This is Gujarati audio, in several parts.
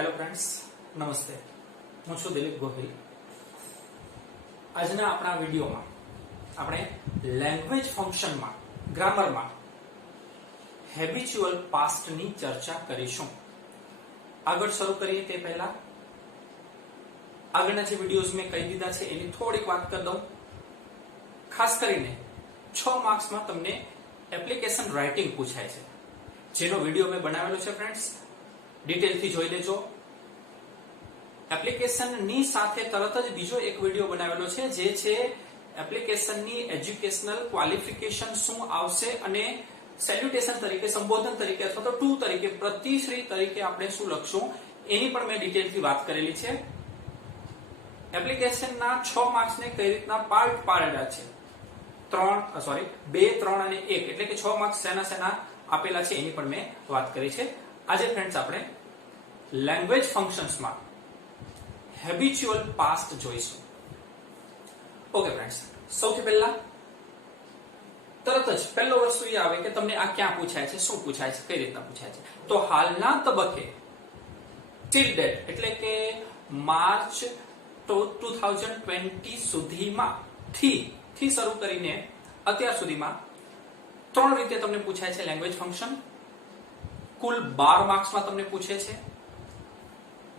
હેલો ફ્રેન્ડ્સ, નમસ્તે. હું છું દિલીપ ગોહિલ. આજના આપણા વિડીયોમાં આપણે લેંગ્વેજ ફંક્શનમાં ગ્રામરમાં હેબિચ્યુઅલ પાસ્ટની ચર્ચા કરીશું. આગળ શરૂ કરીએ તે પહેલા આગળના જે વિડીયોઝ મેં કહી દીધા છે એની થોડીક વાત કરી દઉં. ખાસ કરીને 6 માર્ક્સમાં તમને એપ્લિકેશન રાઇટિંગ પૂછાય છે, જેનો વિડીયો મેં બનાવેલો છે ફ્રેન્ડ્સ, ડિટેલથી જોઈ લેજો. એપ્લિકેશનની સાથે તરત જ બીજો એક વિડીયો બનાવેલો છે જે છે એપ્લિકેશનની એજ્યુકેશનલ ક્વોલિફિકેશન શું આવશે અને સેલ્યુટેશન તરીકે, સંબોધન તરીકે અથવા તો ટુ તરીકે, પ્રતિશ્રી તરીકે આપણે શું લખશું એની પણ મેં ડિટેલથી વાત કરેલી છે. એપ્લિકેશનના 6 માર્ક્સને કઈ રીતના પાર્ટ પાડેલા છે, 2, 3 અને 1, એટલે કે 6 માર્ક્સ શેના આપેલા છે એની પણ મેં વાત કરી છે. આજે ફ્રેન્ડ્સ આપણે લેંગ્વેજ ફંક્શન્સમાં હેબિચ્યુઅલ પાસ્ટ જોઈશું. ઓકે ફ્રેન્ડ્સ, સૌથી પહેલા તરત જ પહેલો વસ્તુ એ આવે કે તમને આ ક્યાં પૂછાય છે, શું પૂછાય છે, કઈ રીતના પૂછાય છે. તો હાલના તબક્કે ટિલ ડેટ એટલે કે માર્ચ 2020 સુધીમાં થી શરૂ કરીને અત્યાર સુધીમાં 3 રીતે તમને પૂછાય છે લેંગ્વેજ ફંક્શન. કુલ 12 માર્ક્સમાં તમને પૂછે છે,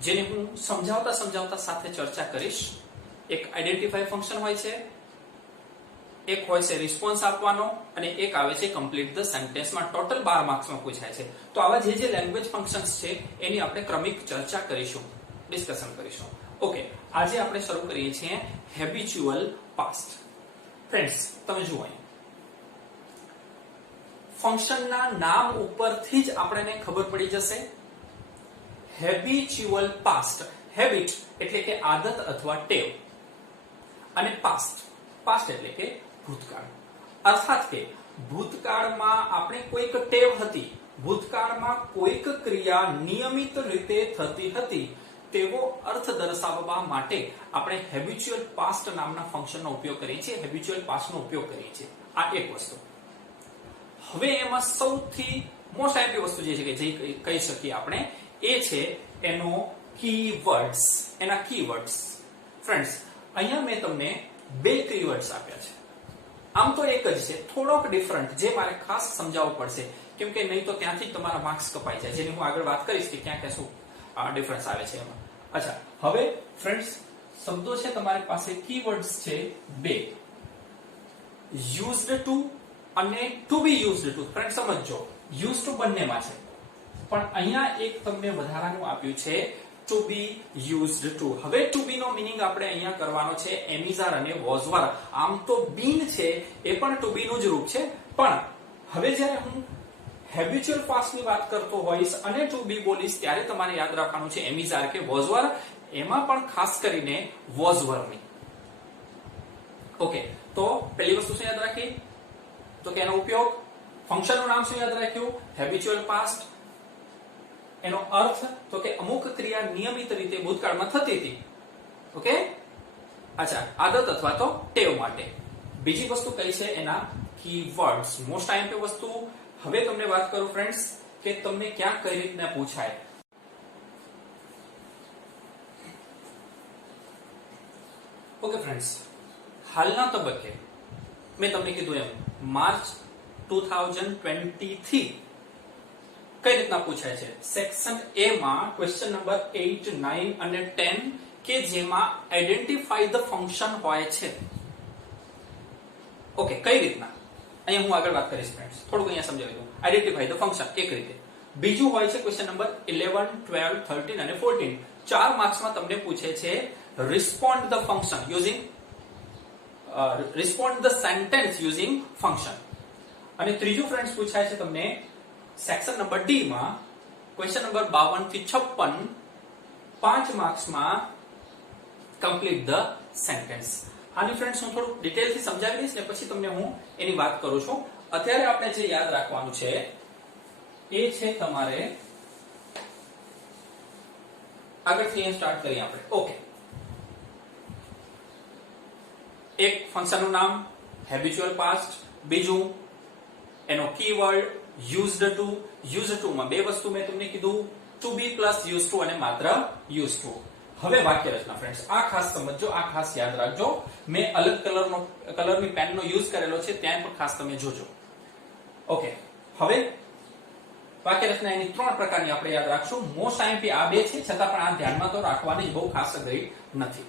જેને હું સમજાવતા સાથે ચર્ચા કરીશ. એક આઈડેન્ટિફાઈ ફંક્શન હોય છે, એક હોય છે રિસ્પોન્સ આપવાનો, અને એક આવે છે કમ્પ્લીટ ધ સેન્ટેન્સમાં. ટોટલ 12 માર્ક્સમાં પૂછાય છે. તો આવા જે લેંગ્વેજ ફંક્શન્સ છે એની આપણે ક્રમિક ચર્ચા કરીશું, ડિસ્કશન કરીશું. ઓકે, આજે આપણે શરૂ કરીએ છીએ હેબિચ્યુઅલ પાસ્ટ. ફ્રેન્ડ્સ, તમે જુઓ અહીં ફંક્શનના નામ ઉપરથી જ આપણને ખબર પડી જશે. હેબિચ્યુઅલ પાસ્ટ, હેબિટ એટલે કે આદત અથવા ટેવ, અને પાસ્ટ એટલે કે ભૂતકાળ. અર્થાત કે ભૂતકાળમાં આપણે કોઈક ટેવ હતી, ભૂતકાળમાં કોઈક ક્રિયા નિયમિત રીતે થતી હતી, તેવો અર્થ દર્શાવવા માટે આપણે હેબિચ્યુઅલ પાસ્ટ નામના ફંક્શનનો ઉપયોગ કરીએ છીએ, હેબિચ્યુઅલ પાસ્ટનો ઉપયોગ કરીએ છીએ. આ એક વસ્તુ. હવે એમાં સૌથી મોસ્ટ આઈમ્પોર્ટન્ટ વસ્તુ જે છે કે જે કહી શકીએ આપણે એ છે એનો કીવર્ડ્સ, એના કીવર્ડ્સ. ફ્રેન્ડ્સ, અહીંયા મેં તમને 2 કીવર્ડ્સ આપ્યા છે. આમ તો એક જ છે, થોડોક ડિફરન્ટ, જે મારે ખાસ સમજાવવું પડશે, કેમ કે નહીં તો ત્યાંથી જ તમારા માર્ક્સ કપાઈ જાય, જેની હું આગળ વાત કરીશ કે ક્યાં ક્યાં શું ડિફરન્સ આવે છે એમાં. અચ્છા, હવે ફ્રેન્ડ્સ શબ્દો છે તમારી પાસે, કીવર્ડ્સ છે 2, યુઝડ ટુ અને to be used to. Friend સમજો, યુઝ ટુ બંનેમાં છે, પણ અહીંયા એક તમને વધારાનું આપ્યું છે ટુ બી યુઝડ ટુ. હવે ટુ બી નો મીનિંગ આપણે અહીંયા કરવાનો છે એમિઝાર અને વોઝવર. આમ તો બીન છે એ પણ ટુ બી નું જ રૂપ છે, પણ હવે જ્યારે હું હેબિચ્યુઅલ પાસ્ટની વાત કરતો હોઈશ અને ટુ બી બોલીશ ત્યારે તમારે યાદ રાખવાનું છે એમિઝાર કે વોઝવર, એમાં પણ ખાસ કરીને વોઝવરની. ઓકે, તો પહેલી વસ્તુ શું યાદ રાખી? તો કે એનો ઉપયોગ, ફંક્શનનું નામ શું યાદ રાખ્યું? Habitual past. એનો અર્થ તો કે અમુક ક્રિયા નિયમિત રીતે ભૂતકાળમાં થતી હતી. ઓકે, અચ્છા, આદત અથવા તો ટેવ માટે. બીજી વસ્તુ કઈ છે? એના કીવર્ડ્સ, મોસ્ટ ઇમ્પોર્ટન્ટ વસ્તુ. હવે તમને વાત કરું ફ્રેન્ડ્સ કે તમને ક્યાં કઈ રીતના પૂછાય. ઓકે ફ્રેન્ડ્સ, હાલના તબક્કે મેં તમને કીધું એમ માર્ચ 2020 થી કઈ રીતના પૂછાય છે. સેક્શન એ માં ક્વેશ્ચન નંબર 8, 9 અને 10 કે જેમાં આઈડેન્ટિફાઈ ધ ફંક્શન હોય છે. ઓકે, કઈ રીતના અહીંયા હું આગળ વાત કરીશ ફ્રેન્ડ્સ, થોડુંક અહીંયા સમજાવી દઉં. આઈડેન્ટિફાઈ ધ ફંક્શન એક રીતે. બીજું હોય છે ક્વેશ્ચન નંબર 11, 12, 13 અને 14. 4 માર્ક્સમાં તમને પૂછે છે respond the function using respond the sentence using function. અને ત્રીજું ફ્રેન્ડ્સ પૂછાય છે તમને સેક્શન નંબર ડી માં ક્વેશ્ચન નંબર 52 થી 56, 5 માર્ક્સમાં કમ્પ્લીટ ધ સેન્ટેન્સ. આની ફ્રેન્ડ્સ હું થોડું ડિટેલથી સમજાવી દઈશ ને પછી તમને હું એની વાત કરું છું. અત્યારે આપણે જે યાદ રાખવાનું છે એ છે તમારે આગળથી સ્ટાર્ટ કરીએ આપણે. ઓકે, એક ફંક્શનનું નામ હેબિચ્યુઅલ પાસ્ટ, બીજું એનો keyword used to. Used to માં 2 વસ્તુ મેં તમને કીધું, to be plus use to અને માત્ર યુઝ ટુ. હવે વાક્ય રચના ફ્રેન્ડ્સ, આ ખાસ સમજો, આ ખાસ યાદ રાખજો. મેં અલગ કલરની પેનનો યુઝ કરેલો છે, ત્યાં પણ ખાસ તમે જોજો. ઓકે, હવે વાક્ય રચના એની 3 પ્રકારની આપણે યાદ રાખશું. મોસ્ટ આઈએમપી આ 2 છે, છતાં પણ આ ધ્યાનમાં તો રાખવાની જ બહુ ખાસ અઘરી નથી.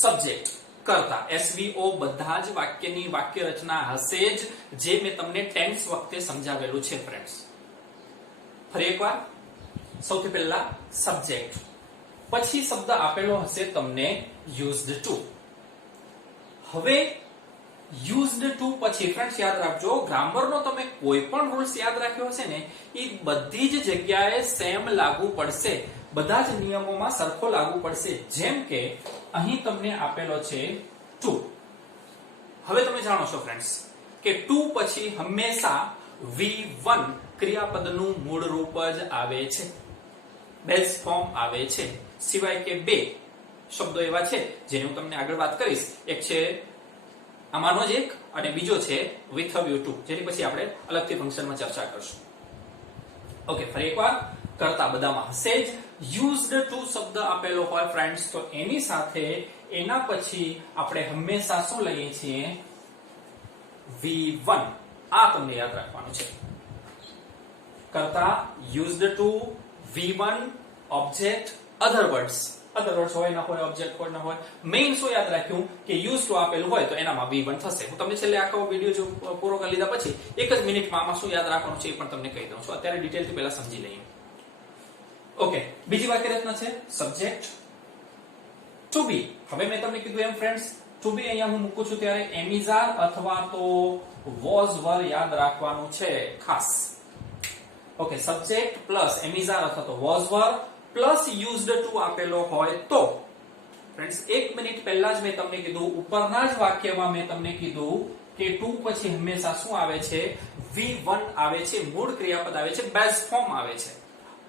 સબ્જેક્ટ કરતા SVO બધા જ વાક્યની વાક્ય રચના હશે જ, જે મેં તમને ટેન્સ વખતે સમજાવેલું છે ફ્રેન્ડ્સ. ફરી એકવાર, સૌથી પહેલા સબ્જેક્ટ, પછી શબ્દ આપેલો હશે તમને યુઝડ ટુ. હવે યુઝડ ટુ પછી ફ્રેન્ડ્સ યાદ રાખજો, ગ્રામરનો તમે કોઈ પણ રૂલ્સ યાદ રાખ્યો હશે ને, એ બધી જ જગ્યાએ સેમ લાગુ પડશે, બધા જ નિયમોમાં સરખો લાગુ પડશે. જેમ કે અહીં તમને આપેલો છે ટુ. હવે તમે જાણો છો ફ્રેન્ડ્સ કે ટુ પછી હંમેશા V1 ક્રિયાપદનું મૂળ રૂપ જ આવે છે, બેઝ ફોર્મ આવે છે, સિવાય કે 2 શબ્દો એવા છે જેની હું તમને આગળ વાત કરીશ. એક છે આમાંનો જ એક, અને બીજો છે with a view to, જેની પછી આપણે અલગથી ફંક્શનમાં ચર્ચા કરશું. ઓકે, ફરી એકવાર, કરતા બધામાં હશે જ. યુઝડ ટુ શબ્દ આપેલો હોય ફ્રેન્ડ્સ, તો એની સાથે એના પછી આપણે હંમેશા શું લઈએ છીએ? V1. આ તમને યાદ રાખવાનું છે. કરતા, used to, V1, object, other words હોય ના હોય, ઓબ્જેક્ટ હોય ના હોય. મેઇન શું યાદ રાખ્યું કે યુઝ ટુ આપેલું હોય તો એનામાં V1 થશે. હું તમને છેલ્લે આખો વિડિયો જો પૂરો કરી લીધા પછી એક જ મિનિટમાં આમાં શું યાદ રાખવાનું છે એ પણ તમને કહી દઉં છું. અત્યારે ડિટેલથી પહેલા સમજી લઈએ. ઓકે, બીજી વાક્ય રચના છે સબ્જેક્ટ ટુ બી. હવે મેં તમને કીધું એમ ફ્રેન્ડ્સ, ટુ બી અહીંયા હું મૂકું છું ત્યારે એમિઝાર અથવા તો વોઝ વર યાદ રાખવાનું છે ખાસ. ઓકે, સબ્જેક્ટ પ્લસ એમિઝાર અથવા તો was were plus used two આપેલો હોય તો ફ્રેન્ડ્સ, 1 મિનિટ પહેલા જ મેં તમને કીધું, ઉપરના જ વાક્યમાં મેં તમને કીધું કે ટુ પછી હંમેશા શું આવે છે? V1 આવે છે, મૂળ ક્રિયાપદ આવે છે, બેઝ ફોર્મ આવે છે.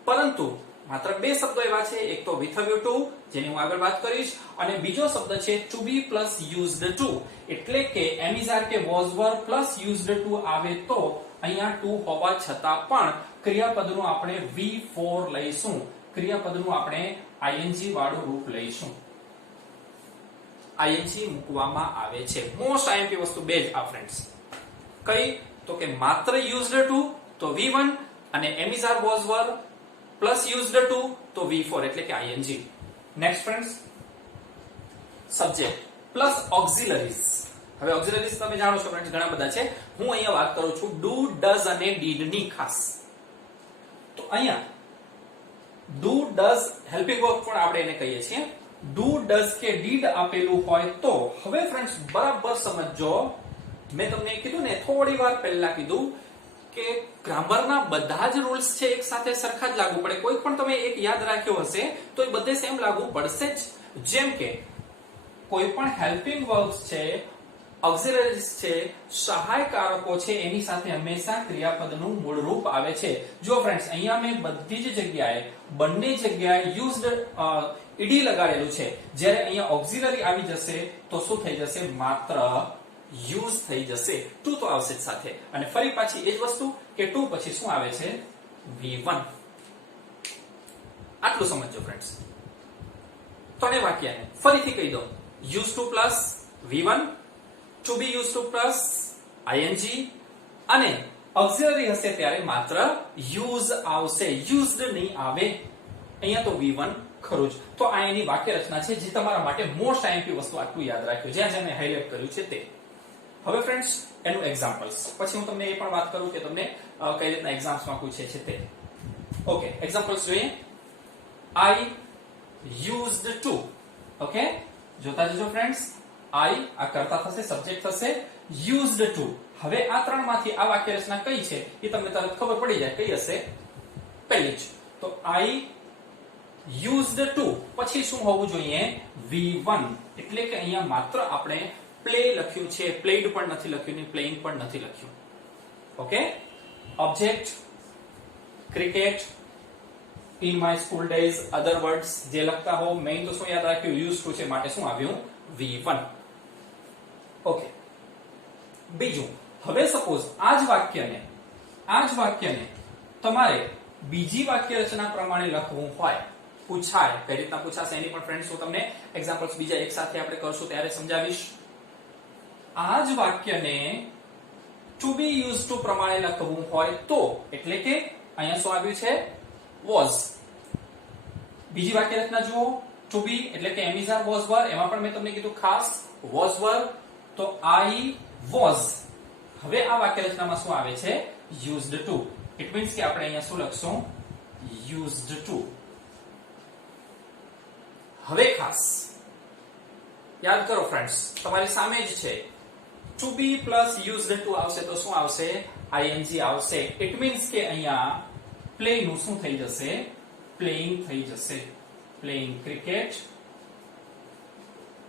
પરંતુ માત્ર 2 શબ્દો એવા છે, એક તો with a view to, જેની હું આગળ વાત કરીશ, અને બીજો શબ્દ છે to be plus used to. એટલે કે એમિઝાર કે was were plus used two આવે તો અહીંયા ટુ હોવા છતાં પણ ક્રિયાપદનું આપણે V4 લઈશું, ક્રિયાપદનું આપણે ing વાળું રૂપ લઈશું. ing મૂકવામાં આવે છે. મોસ્ટ આઈએમપી વસ્તુ 2 જ આ ફ્રેન્ડ્સ. કઈ? તો કે માત્ર યુઝડ ટુ તો V1 અને એમિઝાર was were plus used to તો V4 એટલે કે ing. Next friends, subject plus auxiliaries. હવે ઓક્સિલરીઝ તમે જાણો છો ફ્રેન્ડ્સ, ઘણા બધા છે. હું અહીંયા વાત કરું છું ડુ, ડઝ અને ડીડ ની ખાસ. તો અહીંયા ડુ, ડઝ, હેલ્પિંગ વર્બ પણ આપણે એને કહીએ છીએ. ડુ, ડઝ કે ડીડ આપેલું હોય તો હવે ફ્રેન્ડ્સ બરાબર સમજો. મેં તમને કીધું ને થોડી વાર પહેલા કીધું કે ગ્રામરના બધા જ રૂલ્સ છે એક સાથે સરખા જ લાગુ પડે. કોઈ પણ તમે એક યાદ રાખ્યો હશે તો એ બધે સેમ લાગુ પડશે જ. જેમ કે કોઈ પણ હેલ્પિંગ વર્બ્સ છે, ઓક્સિલરીઝ છે, સહાયકારકો છે, એની સાથે હંમેશા ક્રિયાપદનું મૂળ રૂપ આવે છે. જો ફ્રેન્ડ્સ અહીંયા મેં બધી જ જગ્યાએ, બંને જગ્યાએ યુઝડ ઈડી લગાડેલું છે, જ્યારે અહીંયા ઓક્સિલરી આવી જશે તો શું થઈ જશે? માત્ર યુઝ થઈ જશે. ટુ તો આવશે જ સાથે. અને ફરી પાછી એ જ વસ્તુ કે ટુ પછી શું આવે છે? V1. આટલું સમજો ફ્રેન્ડ્સ. ત્રણેય વાક્યને ફરીથી કહી દઉં. Use to plus V1, to be used to plus ing, અને ઓક્સિલરી હશે ત્યારે માત્ર યુઝ આવશે, યુઝડ નહીં આવે. અહીંયા તો V1 ખરું જ. તો આ એની વાક્ય રચના છે જે તમારા માટે મોસ્ટ આઈએમપી વસ્તુ આટલું યાદ રાખ્યું, જ્યાં જ્યાં મેં હાઇલાઇટ કર્યું છે તે. હવે ફ્રેન્ડ્સ એનું એક્ઝામ્પલ્સ, પછી હું તમને એ પણ વાત કરું કે તમને કઈ રીતના એક્ઝામ્સમાં પૂછે છે તે. ઓકે, એક્ઝામ્પલ્સ જોઈએ. I used to. ઓકે, જોતા જજો ફ્રેન્ડ્સ. I આ કરતા થશે, સબ્જેક્ટ થશે, used to. હવે આ ત્રણમાંથી આ વાક્ય રચના કઈ છે એ તમને તરત ખબર પડી જાય. કઈ હશે? પહેલી જ. તો I used to પછી શું હોવું જોઈએ? V1. એટલે કે અહીંયા માત્ર આપણે પ્લે લખ્યું છે, પ્લેડ પણ નથી લખ્યું ને પ્લેઇંગ પણ નથી લખ્યું. Okay, object cricket, in my school days, other words જે લખતા હો, મેઇન તો શું યાદ રાખ્યું? used to છે માટે શું આવ્યું? V1. ઓકે, બીજું. હવે સપોઝ આ જ વાક્યને તમારે બીજી વાક્ય રચના પ્રમાણે લખવું હોય, પૂછાય, કઈ રીતના પૂછાશે એની પણ ફ્રેન્ડ્સ હું તમને એક્ઝામ્પલ્સ બીજા એક સાથે આપણે કરશું ત્યારે સમજાવીશ. આ જ વાક્યને ટુ બી યુઝ ટુ પ્રમાણે લખવું હોય તો, એટલે કે અહીંયા શું આવ્યું છે? was. બીજી વાક્ય રચના જુઓ, ટુ બી એટલે કે am is are was were, એમાં પણ મેં તમને કીધું ખાસ was were, તો I was. હવે આ વાક્ય રચનામાં શું આવે છે? used to. ઇટ મીન્સ કે આપણે અહીંયા શું લખશું? used to. હવે ખાસ યાદ કરો ફ્રેન્ડ્સ, તમારી સામે જ છે. To be plus used to આવશે તો શું આવશે? ing આવશે. ઇટ મીન્સ કે અહીંયા પ્લે નું શું થઈ જશે? પ્લેઇંગ થઈ જશે. Playing cricket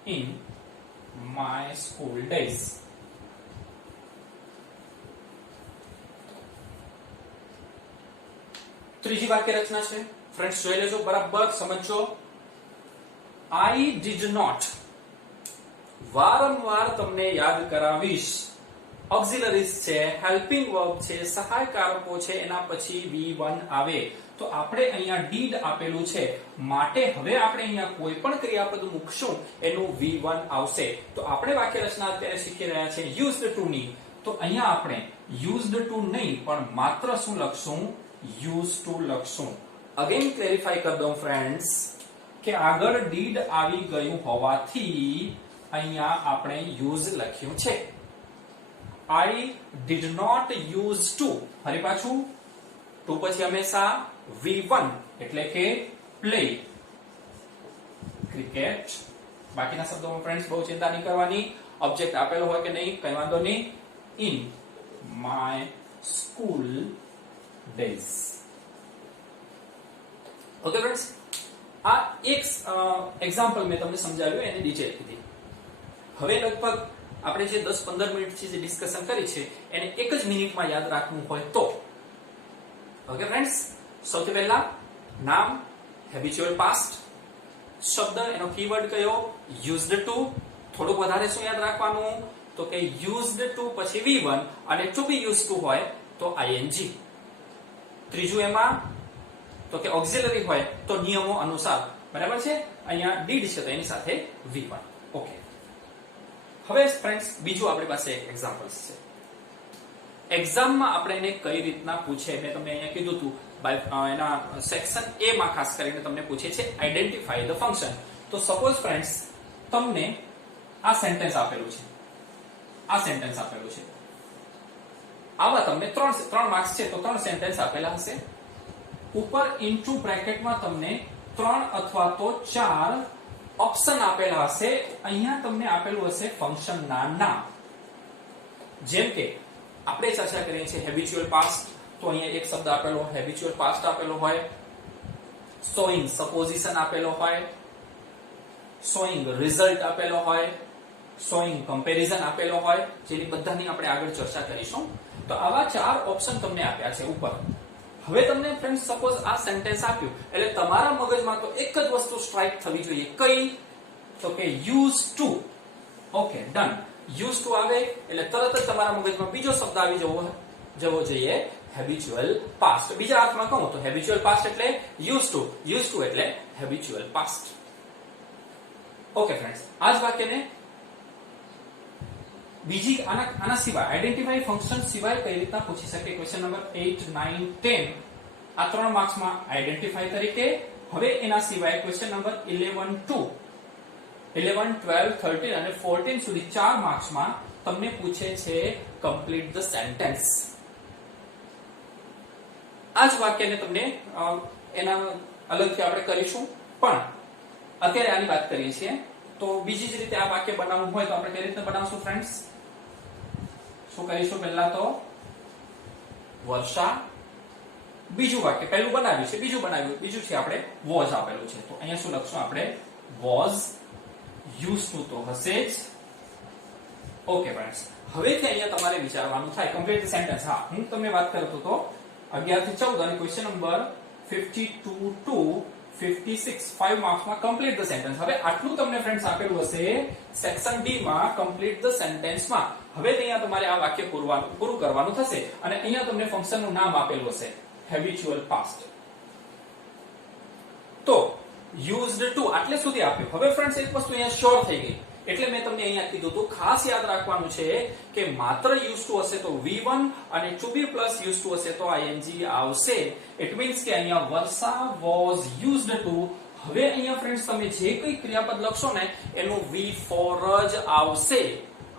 in my school days. ત્રીજી વાક્ય રચના છે ફ્રેન્ડ્સ, જોઈ લેજો, બરાબર સમજો. I did not. વારંવાર તમને યાદ કરાવીશ. ઓક્સિલરીઝ છે, હેલ્પિંગ વર્બ છે, સહાયકારકો છે, એના પછી V1 આવે. તો આપણે અહીંયા did આપેલું છે, માટે હવે આપણે અહીંયા કોઈ પણ ક્રિયાપદ મૂકશું એનું V1 આવશે. તો આપણે વાક્ય રચના અત્યારે શીખી રહ્યા છે used to ની. તો અહીંયા આપણે used to નહીં પણ માત્ર શું લખશું? used to લખશું. અગેન ક્લેરિફાઈ કરી દઉં ફ્રેન્ડ્સ કે આગળ did આવી ગયું હોવાથી અહીંયા આપણે use લખ્યું છે. I did not use to. ફરી પાછું to પછી હંમેશા V1 એટલે કે play cricket. બાકીના શબ્દોમાં ફ્રેન્ડ્સ બહુ ચિંતા નહીં કરવાની. ઓબ્જેક્ટ આપેલો હોય કે નહીં કઈ વાંધો નહીં. in my school days. Okay friends, આ એક એક્ઝામ્પલ મેં તમને સમજાવ્યું, એની ડિટેલ કીધી. હવે લગભગ આપણે જે 10-15 મિનિટથી જે ડિસ્કશન કરી છે એને એક જ મિનિટમાં યાદ રાખવું હોય તો, ઓકે ફ્રેન્ડ્સ, સૌથી પહેલા નામ હેબિચ્યુઅલ પાસ્ટ, શબ્દ એનો કીવર્ડ કયો? used to. થોડુંક વધારે શું યાદ રાખવાનું? તો કે used to પછી V1 અને to be used to હોય તો ing. ત્રીજું એમાં તો કે ઓક્સિલરી હોય તો નિયમો અનુસાર, બરાબર છે. અહીંયા did છે તો એની સાથે V1. ઓકે. હવે ફ્રેન્ડ્સ બીજું આપણી પાસે એક એક્ઝામ્પલ્સ છે. એક્ઝામમાં આપણે એને કઈ રીતના પૂછે મેં તમને અહીંયા કીધું હતું. એના સેક્શન A માં ખાસ કરીને તમને પૂછે છે આઈડેન્ટિફાઈ ધ ફંક્શન. તો સપોઝ ફ્રેન્ડ્સ તમને આ સેન્ટેન્સ આપેલું છે, આ સેન્ટેન્સ આપેલું છે. આવા તમને 3 માર્ક્સ છે તો 3 સેન્ટેન્સ આપેલા હશે. ઉપર ઇન્ટુ બ્રેકેટમાં તમને 3 અથવા તો 4 ઓપ્શન આપેલા હશે. અહીંયા તમને આપેલું હશે ફંક્શનના નામ. જેમ કે આપણે ચર્ચા કરીએ છીએ હેબિચ્યુઅલ પાસ્ટ, તો અહીંયા એક શબ્દ આપેલો હેબિચ્યુઅલ પાસ્ટ આપેલો હોય, શોઈંગ સપોઝિશન આપેલો હોય, શોઈંગ રિઝલ્ટ આપેલો હોય, શોઈંગ કમ્પેરિઝન આપેલો હોય, જેની બધાની આપણે આગળ ચર્ચા કરીશું. તો આવા 4 ઓપ્શન તમને આપ્યા છે ઉપર. હવે તમને ફ્રેન્ડ્સ સપોઝ આ સેન્ટેન્સ આપ્યું એટલે તમારા મગજમાં તો એક જ વસ્તુ સ્ટ્રાઇક થવી જોઈએ. કઈ? તો કે used to. Okay, done. used to આવે એટલે તરત જ તમારા મગજમાં બીજો શબ્દ આવી જવો જોઈએ હેબિચ્યુઅલ પાસ્ટ. બીજા અર્થમાં કહું તો હેબિચ્યુઅલ પાસ્ટ એટલે used to એટલે હેબિચ્યુઅલ પાસ્ટ. ઓકે ફ્રેન્ડ્સ, આ જ વાક્યને બીજી આના સિવાય આઈડેન્ટિફાઈ ફંક્શન સિવાય કઈ રીતના પૂછી શકે? ક્વેશ્ચન નંબર 8, 9, 10 આ 3 માર્ક્સમાં આઈડેન્ટિફાઈ તરીકે. હવે એના સિવાય ક્વેશ્ચન નંબર 11, 12, 13 અને 14 સુધી 4 માર્ક્સમાં તમને પૂછે છે કમ્પ્લીટ ધ સેન્ટેન્સ. આ જ વાક્યને તમને એના અલગથી આપણે કરીશું, પણ અત્યારે આની વાત કરીએ છીએ. તો બીજી જ રીતે આ વાક્ય બનાવવું હોય તો આપણે કઈ રીતે બનાવશું ફ્રેન્ડ્સ? શું કરીશું? પહેલા તો વર્ષા. બીજું વાક્ય પહેલું બનાવ્યું છે, બીજું છે આપણે was આપેલું છે. તો અહીંયા શું લખશું આપણે? was. used to તો હશે જ. ઓકે ફ્રેન્ડ્સ, હવેથી અહીંયા તમારે વિચારવાનું થાય કમ્પ્લીટ સેન્ટેન્સ. હા, હું તમને વાત કરતો તો 11 થી 14 અને ક્વેશ્ચન નંબર 52 ટુ 56 5 માર્ક્સમાં કમ્પ્લીટ ધ સેન્ટેન્સ. હવે આટલું તમને ફ્રેન્ડ્સ આપેલું હશે સેક્શન ડી માં કમ્પ્લીટ ધ સેન્ટેન્સમાં. હવે અહીંયા તમારે આ વાક્ય પૂરું કરવાનું થશે અને અહીંયા તમને ફંક્શનનું નામ આપેલું હશે હેબિચ્યુઅલ પાસ્ટ. તો યુઝડ ટુ આટલે સુધી આપ્યું. હવે ફ્રેન્ડ્સ એક વસ્તુ અહીંયા શ્યોર થઈ ગઈ, એટલે મેં તમને અહીંયા કીધું હતું ખાસ યાદ રાખવાનું છે કે માત્ર યુઝ ટુ હશે તો V1 અને to be plus use two હશે તો ing આવશે. ઇટ મીન્સ કે અહીંયા વર્ષા વોઝ યુઝડ ટુ. હવે અહીંયા ફ્રેન્ડ્સ તમે જે કોઈ ક્રિયાપદ લખશો ને એનું V4 જ આવશે,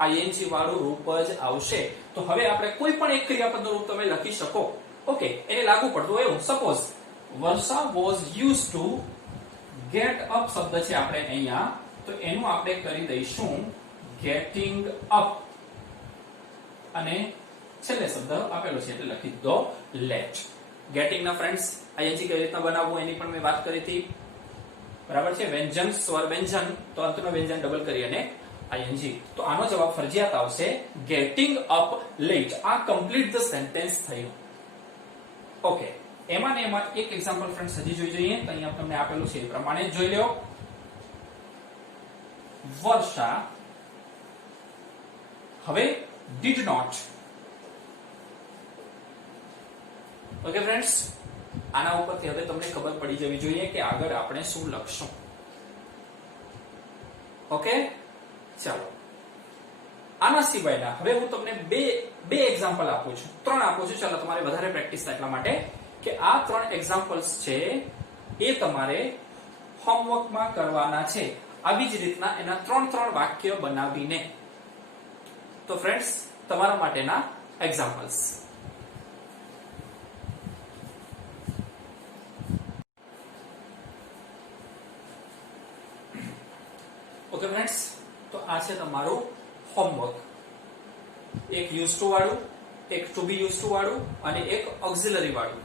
ing વાળું રૂપ જ આવશે. તો હવે આપણે કોઈ પણ એક ક્રિયાપદનું રૂપ તમે લખી શકો. ઓકે, એને લાગુ પડતું એવું. Suppose Varsha was use to get up શબ્દ છે આપણે અહીંયા, તો એનું આપણે કરી દઈશું ગેટિંગ અપ, અને છેલ્લે શબ્દ આપેલો છે એટલે લખી દો લેટ. ગેટિંગ ના ફ્રેન્ડ્સ ing કઈ રીતના બનાવવું એની પણ મેં વાત કરી હતી, બરાબર છે. વ્યંજન સ્વર વ્યંજન તો અંતનું વ્યંજન ડબલ કરી અને ing. તો આનો જવાબ ફરજિયાત આવશે ગેટિંગ અપ લેટ. આ કમ્પ્લીટ ધ સેન્ટેન્સ થયું. ઓકે, એમાં ને એમાં એક એક્ઝામ્પલ ફ્રેન્ડ્સ હજી જોઈ જોઈએ. તો અહીંયા તમને આપેલું છે એ પ્રમાણે જોઈ લો. વર્ષા હવે did not. ઓકે ફ્રેન્ડ્સ, આના ઉપરથી હવે તમને ખબર પડી જવી જોઈએ કે આગળ આપણે શું લખશું. ઓકે, ચાલો. આના સિવાયના હવે હું તમને બે એક્ઝામ્પલ આપું છું, 3 આપું છું. ચાલો તમારે વધારે પ્રેક્ટિસ થાય એટલા માટે કે આ 3 એક્ઝામ્પલ્સ છે એ તમારે હોમવર્કમાં કરવાના છે. આવી જ રીતના એના 3 વાક્ય બનાવીને. તો ફ્રેન્ડ્સ તમારા માટેના એક્ઝામ્પલ્સ. ઓકે ફ્રેન્ડ્સ, તો આ છે તમારું હોમવર્ક. એક યુઝ ટુ વાળું, એક ટુ બી યુઝ ટુ વાળું અને એક ઓક્ઝિલરી વાળું,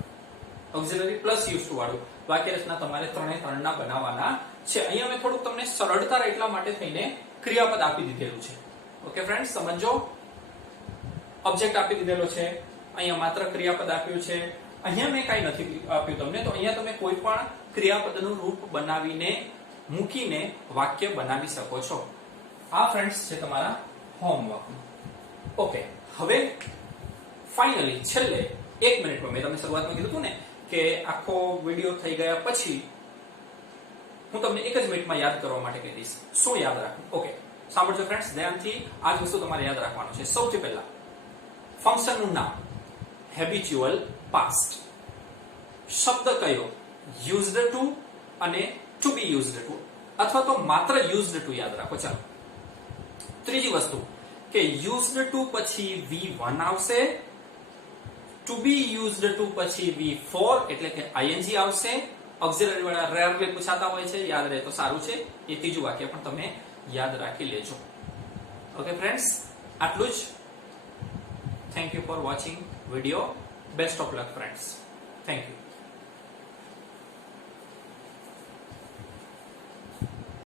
ઓક્ઝિલરી પ્લસ યુઝ ટુ વાળું વાક્ય રચના તમારે 3 ના બનાવવાના છે. અહીંયા મેં થોડુંક તમને સરળતા રહે એટલા માટે થઈને ક્રિયાપદ આપી દીધેલું છે. ઓકે ફ્રેન્ડ્સ, સમજો. ઓબ્જેક્ટ આપી દીધેલો છે, અહીંયા માત્ર ક્રિયાપદ આપ્યું છે. અહીંયા મેં કઈ નથી આપ્યું તમને, તો અહીંયા તમે કોઈ પણ ક્રિયાપદનું રૂપ બનાવીને મૂકીને વાક્ય બનાવી શકો છો. આ ફ્રેન્ડ્સ છે તમારા હોમવર્ક. ઓકે, હવે ફાઇનલી છેલ્લે 1 મિનિટમાં મેં તમને શરૂઆતમાં કીધું હતું ને કે આખો વિડિયો થઈ ગયા પછી હું તમને 1 જ મિનિટમાં યાદ કરવા માટે કહી દઈશ શું યાદ રાખવું. ઓકે, સાંભળજો ફ્રેન્ડ્સ ધ્યાનથી. આ જ વસ્તુ તમારે યાદ રાખવાનું છે. સૌથી પહેલા ફંક્શનનું નામ હેબિચ્યુઅલ પાસ્ટ. શબ્દ કયો? યુઝડ ટુ અને ટુ બી યુઝડ ટુ, અથવા તો માત્ર યુઝડ ટુ યાદ રાખો. ચાલો, ત્રીજી વસ્તુ કે યુઝડ ટુ પછી V1 આવશે, ટુ બી યુઝડ ટુ પછી V4 એટલે કે ing આવશે. ઓક્ઝિલરી વાળા રેરલી પૂછાતા હોય છે, યાદ રહે તો સારું છે. એ ત્રીજું વાક્ય પણ તમે યાદ રાખી લેજો. ઓકે ફ્રેન્ડ્સ, આટલું જ. Thank you for watching video. Best of luck friends. Thank you.